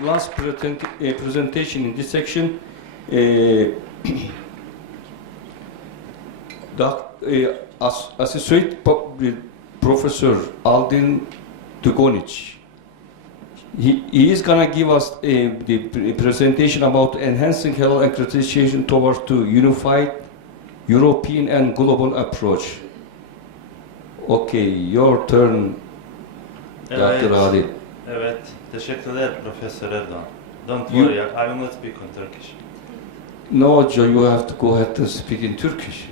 last presentation in this section, Associate Professor Aldin DUGONJIC. He is going to give us the presentation about enhancing Halal accreditation towards to unified European and global approach. Okay, your turn, Dr. Aldin. Evet, teşekkürler Professor Erdoğan. Don't worry, I will not speak on Turkish. No, Joe, you have to go ahead and speak in Turkish.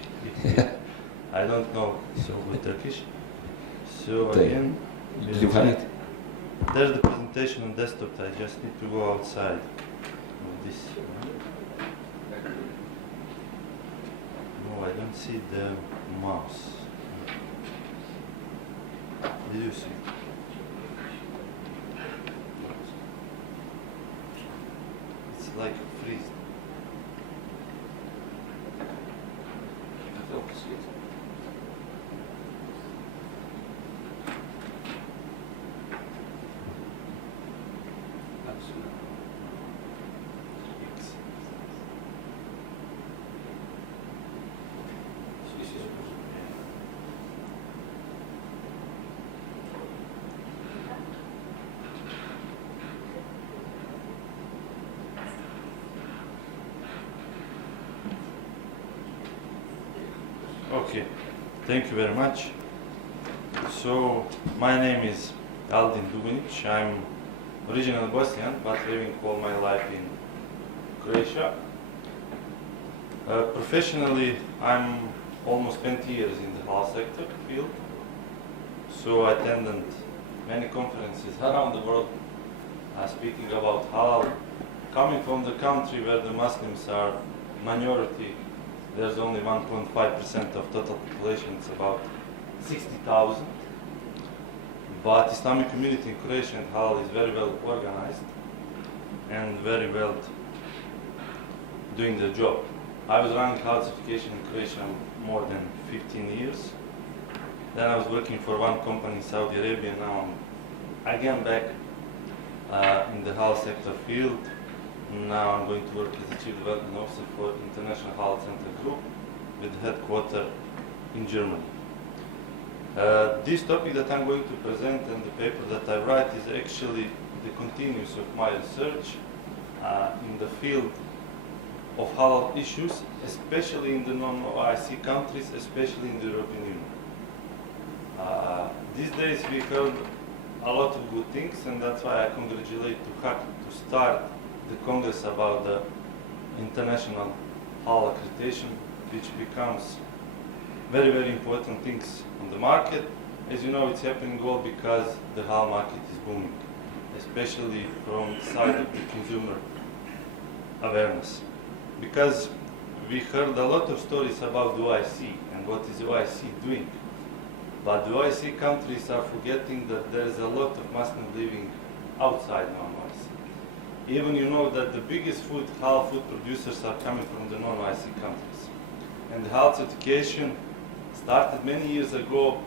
I don't know so good Turkish. So again, there's the presentation on desktop. I just need to go outside of this. No, I don't see the mouse. Did you see? It's like freeze. Okay, thank you very much. So, my name is Aldin DUGONJIC. I'm originally Bosnian, but living all my life in Croatia. Professionally, I'm almost 20 years in the halal sector field. So I attended many conferences around the world speaking about halal. Coming from the country where the Muslims are minority, there's only 1.5% of total population, it's about 60,000. But Islamic community in Croatia and halal is very well organized and very well doing the job. I was running halal certification in Croatia more than 15 years. Then I was working for one company in Saudi Arabia. Now I'm again back in the halal sector field. Now I'm going to work as a Chief Development Officer for International Halal Center Group with headquarters in Germany. This topic that I'm going to present and the paper that I write is actually the continuous of my research in the field of halal issues, especially in the non-OIC countries, especially in the European Union. These days we heard a lot of good things, and that's why I congratulate IHAC to start the Congress about the international halal accreditation, which becomes very, very important things on the market. As you know, it's happening all because the halal market is booming, especially from the side of the consumer awareness. Because we heard a lot of stories about the OIC and what is the OIC doing. But the OIC countries are forgetting that there is a lot of Muslims living outside non-OIC. Even you know that the biggest halal food producers are coming from the non-OIC countries. And the halal certification started many years ago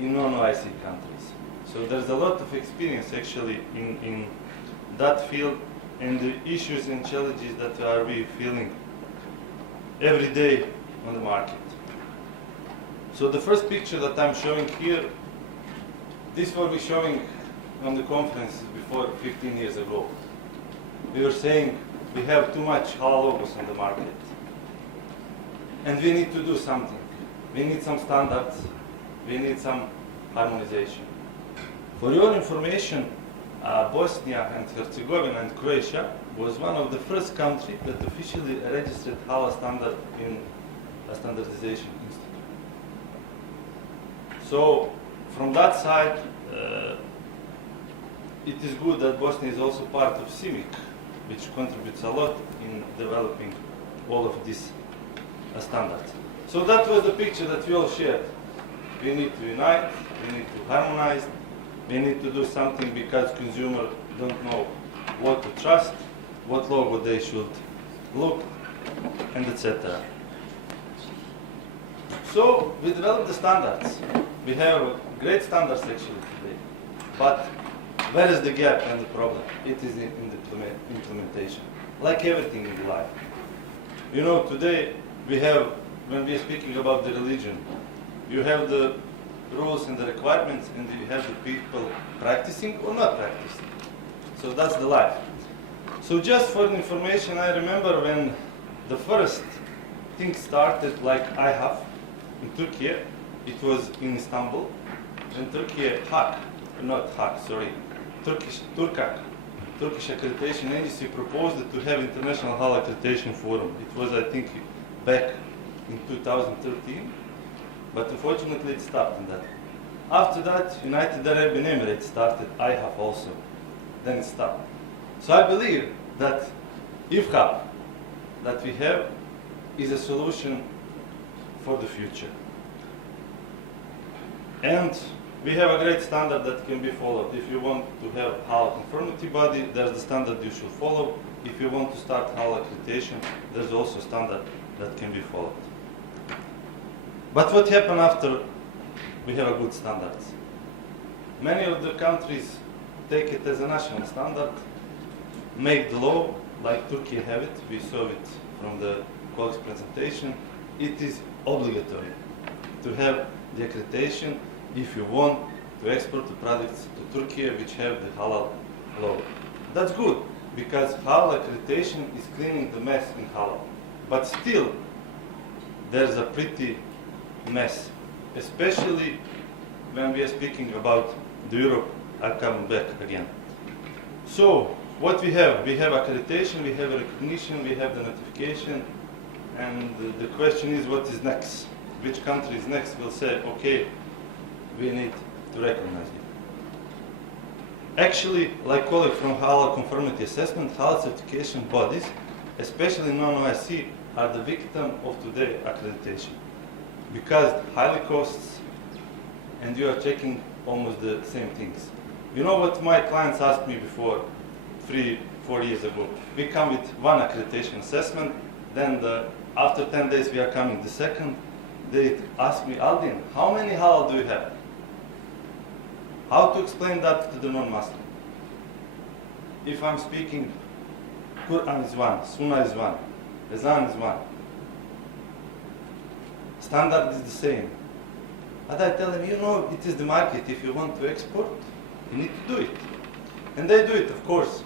in non-OIC countries. So there's a lot of experience actually in that field and the issues and challenges that are we feeling every day on the market. So the first picture that I'm showing here, this was we showing on the conferences before 15 years ago. We were saying we have too much halal logos on the market. And we need to do something. We need some standards. We need some harmonization. For your information, Bosnia and Herzegovina and Croatia was one of the first countries that officially registered halal standard in a standardization institute. So from that side, it is good that Bosnia is also part of CIMIC, which contributes a lot in developing all of these standards. So that was the picture that we all shared. We need to unite, we need to harmonize, we need to do something because consumers don't know what to trust, what logo they should look, and etc. So we developed the standards. We have great standards actually today, but Where is the gap and the problem? It is in the implementation. Like everything in life. You know, today we have, when we are speaking about the religion, you have the rules and the requirements, and you have the people practicing or not practicing. So that's the life. So just for information, I remember when the first thing started, like IHAC in Turkey, it was in Istanbul, and Turkey Turkish Accreditation Agency proposed to have International Halal Accreditation Forum. It was, I think, back in 2013, but unfortunately it stopped in that. After that, United Arab Emirates started IHAC also, then it stopped. So I believe that IHAC that we have is a solution for the future. And we have a great standard that can be followed. If you want to have halal conformity body, there's the standard you should follow. If you want to start halal accreditation, there's also standard that can be followed. But what happened after we have a good standards? Many of the countries take it as a national standard, make the law, like Turkey have it. We saw it from the colleague's presentation. It is obligatory to have the accreditation if you want to export the products to Turkey which have the halal law. That's good, because halal accreditation is cleaning the mess in halal. But still, there's a pretty mess, especially when we are speaking about the Europe. I'll come back again. So, what we have accreditation, we have recognition, we have the notification, and the question is, what is next? Which country is next will say, okay, we need to recognize you. Actually, like colleague from Halal Conformity Assessment, Halal certification bodies, especially non-OIC, are the victim of today accreditation. Because highly costs, and you are checking almost the same things. You know what my clients asked me before, 3-4 years ago? We come with one accreditation assessment, then after 10 days we are coming the second. They ask me, Aldin, how many halal do you have? How to explain that to the non-Muslim? If I'm speaking, Quran is one, Sunnah is one, Azan is one. Standard is the same. And I tell them, you know, it is the market. If you want to export, you need to do it. And they do it, of course,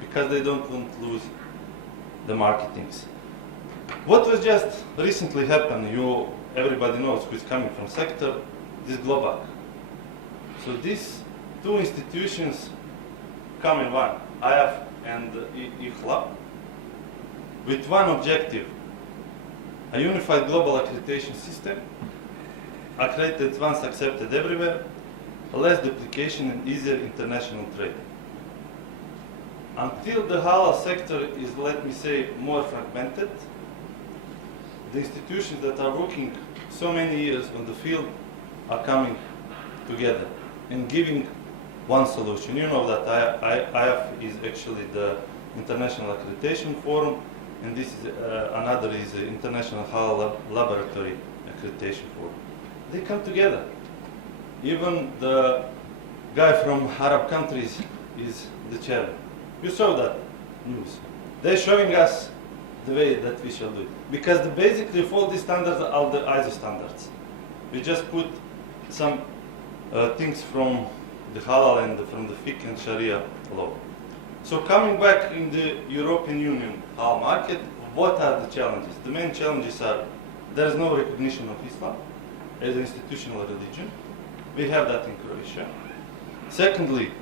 because they don't want to lose the marketings. What was just recently happened, everybody knows who is coming from sector, this Global. So these two institutions come in one, IHAC and IHLAB, with one objective: a unified global accreditation system, accredited once, accepted everywhere, less duplication and easier international trade. Until the halal sector is, let me say, more fragmented, the institutions that are working so many years on the field are coming together and giving one solution. You know that IHAC is actually the International Accreditation Forum, and this is another is the International Halal Laboratory Accreditation Forum. They come together. Even the guy from Arab countries is the chair. You saw that news. They're showing us the way that we shall do it. Because basically all these standards are the ISO standards. We just put some things from the halal and from the fiqh and Sharia law. So coming back in the European Union halal market, what are the challenges? The main challenges are there is no recognition of Islam as an institutional religion. We have that in Croatia. Secondly,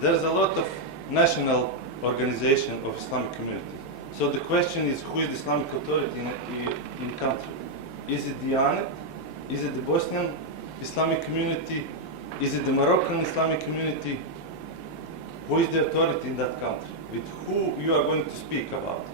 there's a lot of national organization of Islamic community. So the question is, who is the Islamic authority in country? Is it the ANET? Is it the Bosnian Islamic community? Is it the Moroccan Islamic community? Who is the authority in that country? With who you are going to speak about?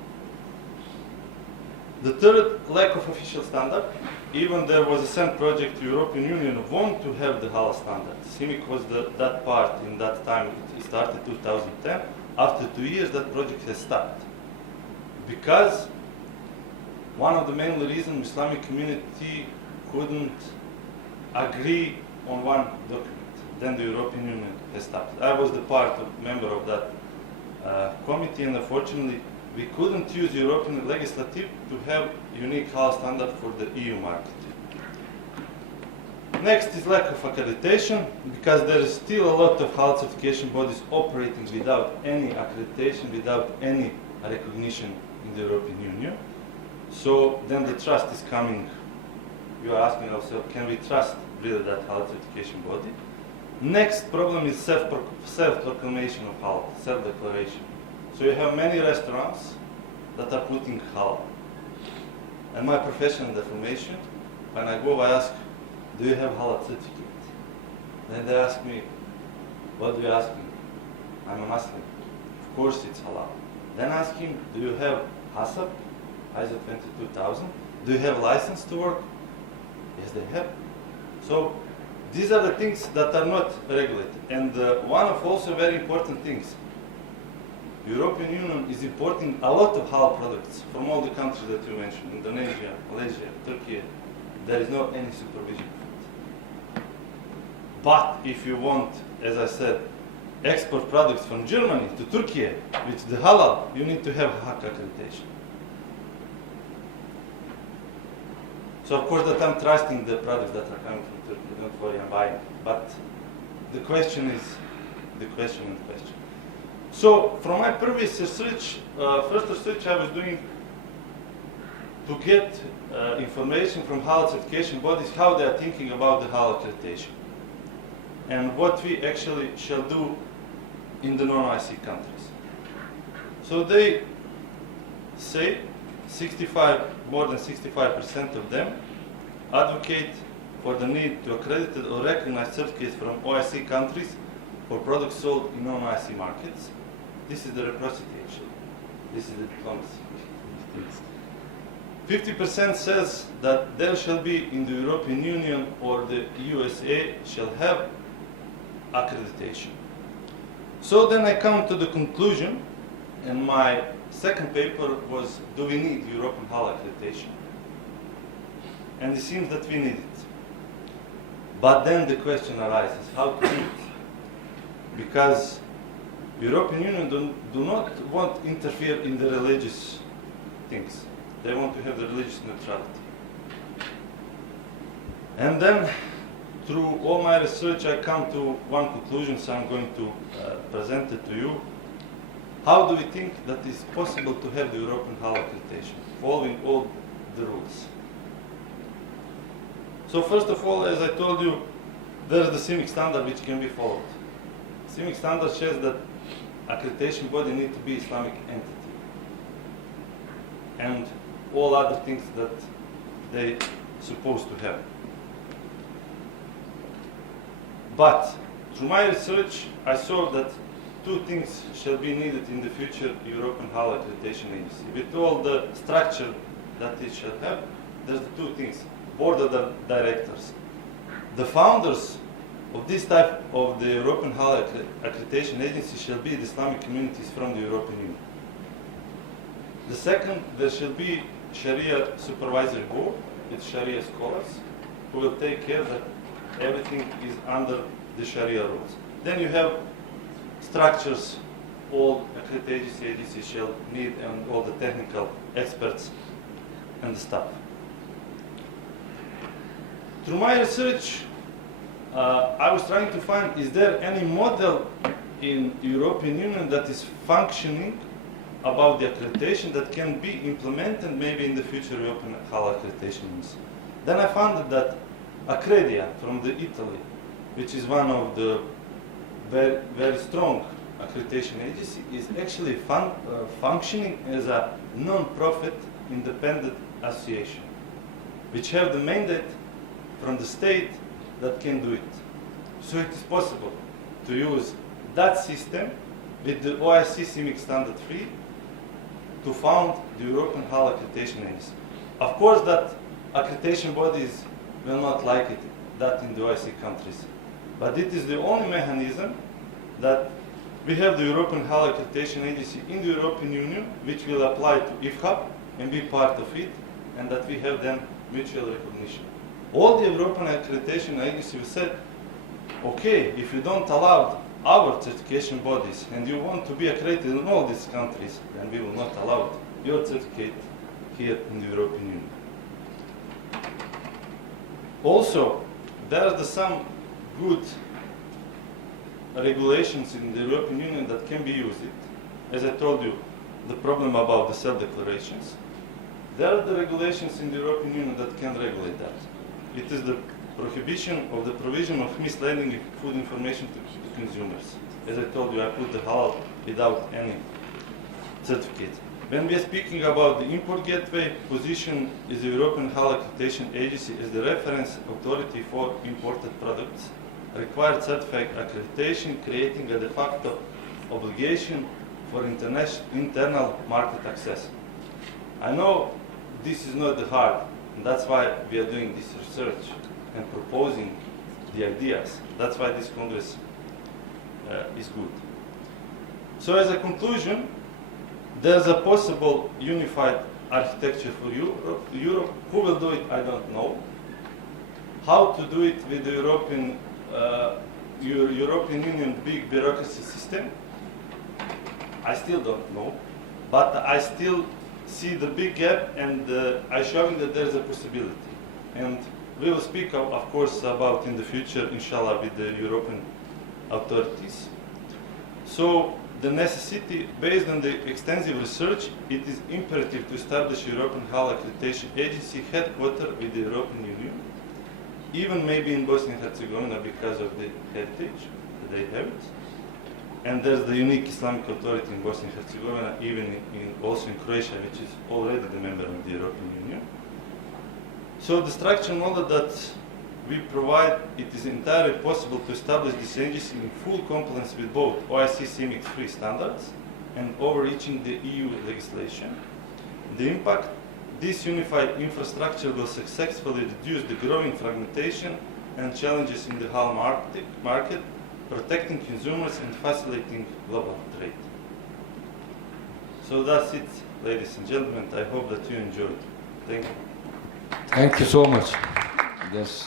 The third, lack of official standard. Even there was a SEND project to European Union want to have the halal standard. CIMIC was that part in that time. It started 2010. After 2 years, that project has stopped. Because one of the main reasons Islamic community couldn't agree on one document. then the European Union has started. I was the member of that committee, and unfortunately we couldn't use European legislative to have unique halal standard for the EU market. Next is lack of accreditation, because there is still a lot of halal certification bodies operating without any accreditation, without any recognition in the European Union. So then the trust is coming. You are asking yourself, can we trust really that halal certification body? Next problem is self-proclamation of halal, self-declaration. So you have many restaurants that are putting halal. And my professional information, when I go, I ask, do you have halal certificate? Then they ask me, what do you ask me? I'm a Muslim. Of course it's halal. Then ask him, do you have HACCP, ISO 22000? Do you have license to work? Yes, they have. So these are the things that are not regulated. And one of also very important things, European Union is importing a lot of halal products from all the countries that you mentioned, Indonesia, Malaysia, Turkey. There is no any supervision. But if you want, as I said, export products from Germany to Turkey, which the halal, you need to have IHAC accreditation. So of course that I'm trusting the products that are coming from Turkey, don't worry, I'm buying. But the question is the question in question. So from my previous research, first research I was doing to get information from halal certification bodies, how they are thinking about the halal accreditation, and what we actually shall do in the non-IC countries. So they say more than 65% of them advocate for the need to accredited or recognized certificates from OIC countries for products sold in non-IC markets. This is the reciprocity actually. This is the diplomacy. 50% says that there shall be in the European Union or the USA shall have accreditation. So then I come to the conclusion, and my second paper was, do we need European halal accreditation? And it seems that we need it. But then the question arises, how to do it? Because European Union do not want to interfere in the religious things. They want to have the religious neutrality. And then, through all my research, I come to one conclusion, so I'm going to present it to you. How do we think that it's possible to have the European halal accreditation, following all the rules? So first of all, as I told you, there is the CIMIC standard which can be followed. CIMIC standard says that accreditation body need to be Islamic entity, and all other things that they supposed to have. But through my research, I saw that two things shall be needed in the future European halal accreditation agency. With all the structure that it shall have, there's the two things. Board of directors. The founders of this type of the European halal accreditation agency shall be the Islamic communities from the European Union. The second, there shall be Sharia supervisory board with Sharia scholars who will take care that everything is under the Sharia rules. Then you have structures all accreditation agencies shall need, and all the technical experts and the staff. Through my research, I was trying to find, is there any model in European Union that is functioning about the accreditation that can be implemented maybe in the future European halal accreditations. Then I found that Accreditation from Italy, which is one of the very, very strong accreditation agency, is actually functioning as a non-profit independent association, which have the mandate from the state that can do it. So it is possible to use that system with the OIC CIMIC Standard 3 to found the European Halal Accreditation Agency. Of course, that accreditation bodies will not like it, that in the OIC countries. But it is the only mechanism that we have the European Halal Accreditation Agency in the European Union, which will apply to IHAC and be part of it, and that we have then mutual recognition. All the European Accreditation Agency said okay, if you don't allow our certification bodies and you want to be accredited in all these countries, then we will not allow your certificate here in the European Union. Also, there are some good regulations in the European Union that can be used. As I told you, the problem about the self-declarations. There are the regulations in the European Union that can regulate that. It is the prohibition of the provision of misleading food information to consumers. As I told you, I put the halal without any certificate. When we are speaking about the import gateway, position is the European Halal Accreditation Agency as the reference authority for imported products, required certified accreditation, creating a de facto obligation for internal market access. I know this is not hard, and that's why we are doing this research and proposing the ideas. That's why this Congress is good. So as a conclusion, there's a possible unified architecture for Europe. Who will do it, I don't know. How to do it with the European Union big bureaucracy system, I still don't know. But I still see the big gap, and I'm showing that there's a possibility. And we will speak, of course, about in the future, inshallah, with the European authorities. So the necessity, based on the extensive research, it is imperative to establish European Halal Accreditation Agency headquartered with the European Union, even maybe in Bosnia and Herzegovina because of the heritage that they have it. And there's the unique Islamic authority in Bosnia and Herzegovina, even also in Croatia, which is already the member of the European Union. So the structural model that we provide, it is entirely possible to establish this agency in full compliance with both OIC CMIC 3 standards and overreaching the EU legislation. The impact, this unified infrastructure will successfully reduce the growing fragmentation and challenges in the halal market, protecting consumers and facilitating global trade. So that's it, ladies and gentlemen. I hope that you enjoyed. Thank you. Thank you so much. Yes,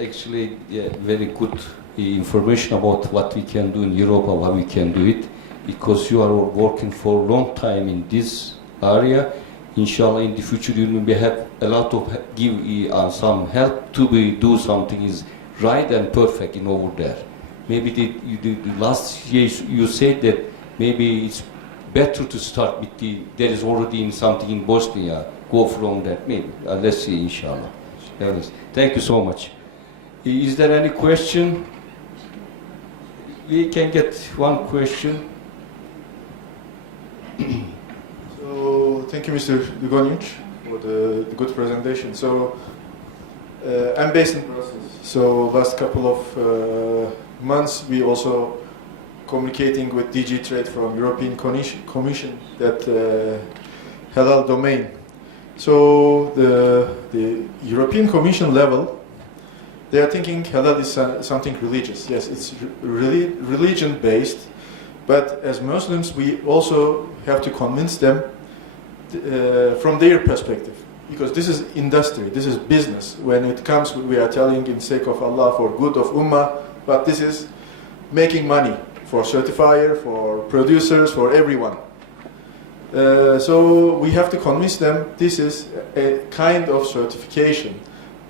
actually, very good information about what we can do in Europe and how we can do it, because you are working for a long time in this area. Inshallah, in the future, you will have a lot of give some help to do something is right and perfect in over there. Maybe the last year you said that maybe it's better to start with there is already in something in Bosnia. Go from that, maybe. Let's see, inshallah. Thank you so much. Is there any question? We can get one question. So, thank you, Mr. DUGONJIC, for the good presentation. So, I'm based in Brussels. So, last couple of months, we also communicating with DG Trade from European Commission that halal domain. So the European Commission level, they are thinking halal is something religious. Yes, it's really religion-based, but as Muslims, we also have to convince them from their perspective, because this is industry, this is business. When it comes, we are telling in sake of Allah, for good of Ummah, but this is making money for certifier, for producers, for everyone. So we have to convince them this is a kind of certification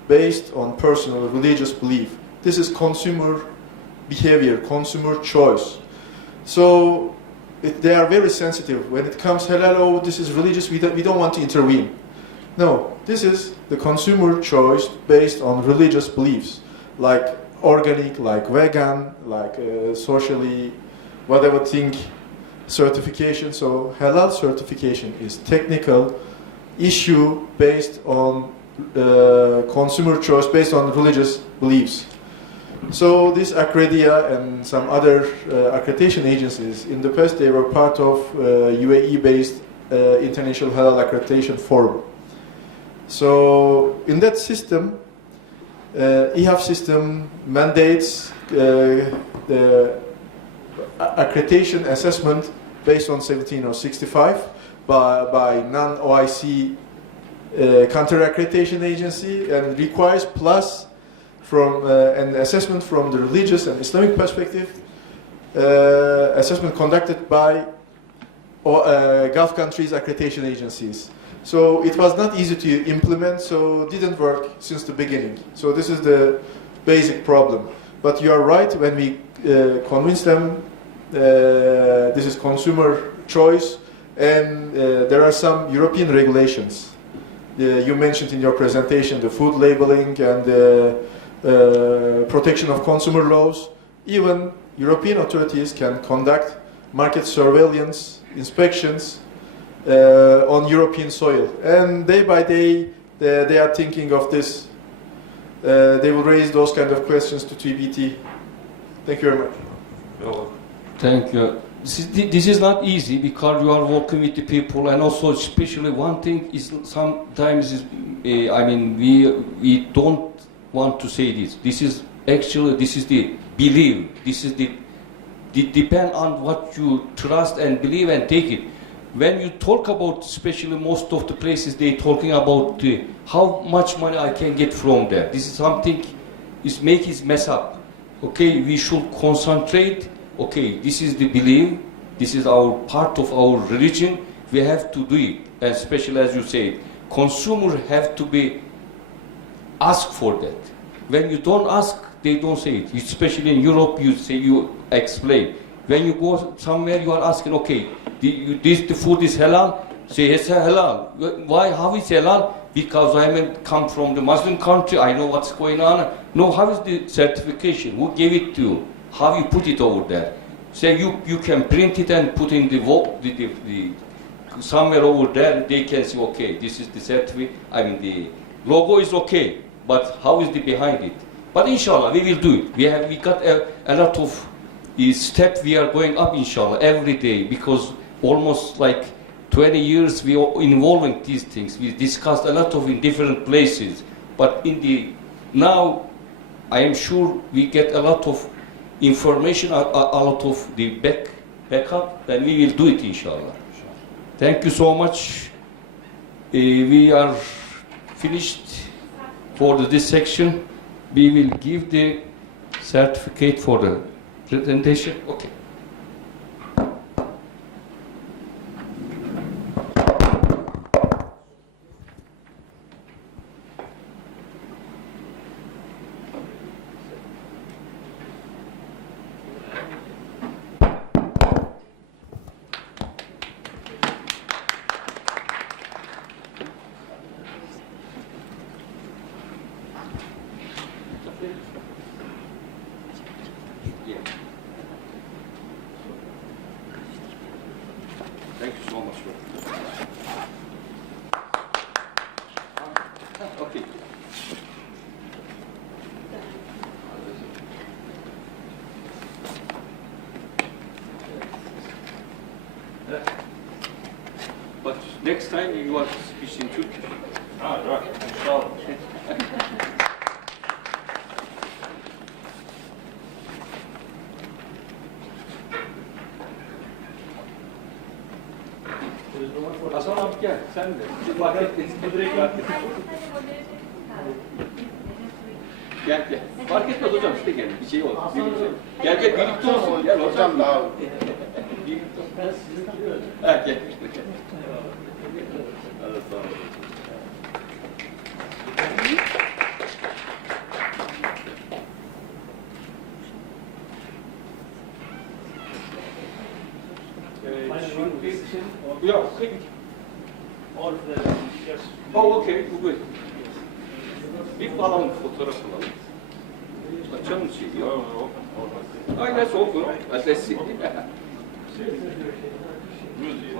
based on personal religious belief. This is consumer behavior, consumer choice. So they are very sensitive. When it comes halal, oh, this is religious, we don't want to intervene. No, this is the consumer choice based on religious beliefs, like organic, like vegan, like socially, whatever thing. Certification. So halal certification is technical issue based on consumer choice, based on religious beliefs. So this Accreditation and some other accreditation agencies, in the past they were part of UAE-based International Halal Accreditation Forum. So in that system, IHAC system mandates the accreditation assessment based on 17/65 by non-OIC counter-accreditation agency, and requires plus from an assessment from the religious and Islamic perspective, assessment conducted by Gulf countries' accreditation agencies. So it was not easy to implement, so it didn't work since the beginning. So this is the basic problem. But you are right, when we convince them this is consumer choice, and there are some European regulations. You mentioned in your presentation the food labeling and the protection of consumer laws. Even European authorities can conduct market surveillance inspections on European soil, and day by day they are thinking of this. They will raise those kind of questions to TBT. Thank you very much. Thank you. This is not easy because you are working with the people, and also especially one thing is sometimes is, I mean we don't want to say this. This is the belief. This is the depend on what you trust and believe and take it. When you talk about, especially most of the places, they talking about how much money I can get from there. This is something is make it mess up. Okay, we should concentrate. Okay, this is the belief. This is our part of our religion. We have to do it, and especially as you say, consumers have to be asked for that. When you don't ask, they don't say it. Especially in Europe, you say, you explain. When you go somewhere, you are asking, okay, the food is halal. Say it's halal. Why? How is halal? Because I come from the Muslim country. I know what's going on. No, how is the certification? Who gave it to you? How you put it over there? Say you can print it and put in the somewhere over there. They can say, okay, this is the certificate. I mean the logo is okay, but how is the behind it? But inshallah, we will do it. We got a lot of steps. We are going up, inshallah, every day, because almost like 20 years we are involving these things. We discussed a lot of in different places, but now I am sure we get a lot of information, a lot of the backup, then we will do it, inshallah. Thank you so much. We are finished for this section. We will give the certificate for the presentation. Okay. Thank you so much. Okay. But next time you are speaking Turkish. Ah, right. Inshallah. Hasan abi gel, sen de. Fark etmesin. Gel gel. Fark etmez hocam, işte gel. Bir şey olur. Gel gel, birlikte olsun. Gel hocam daha. Birlikte olsun. Ha gel. Evet, sağ olun. Yeah, okay. All of the yes. Oh, okay, good. Bir falan fotoğraf alalım. Açalım şeyi. Ay, let's open. Let's see. Music.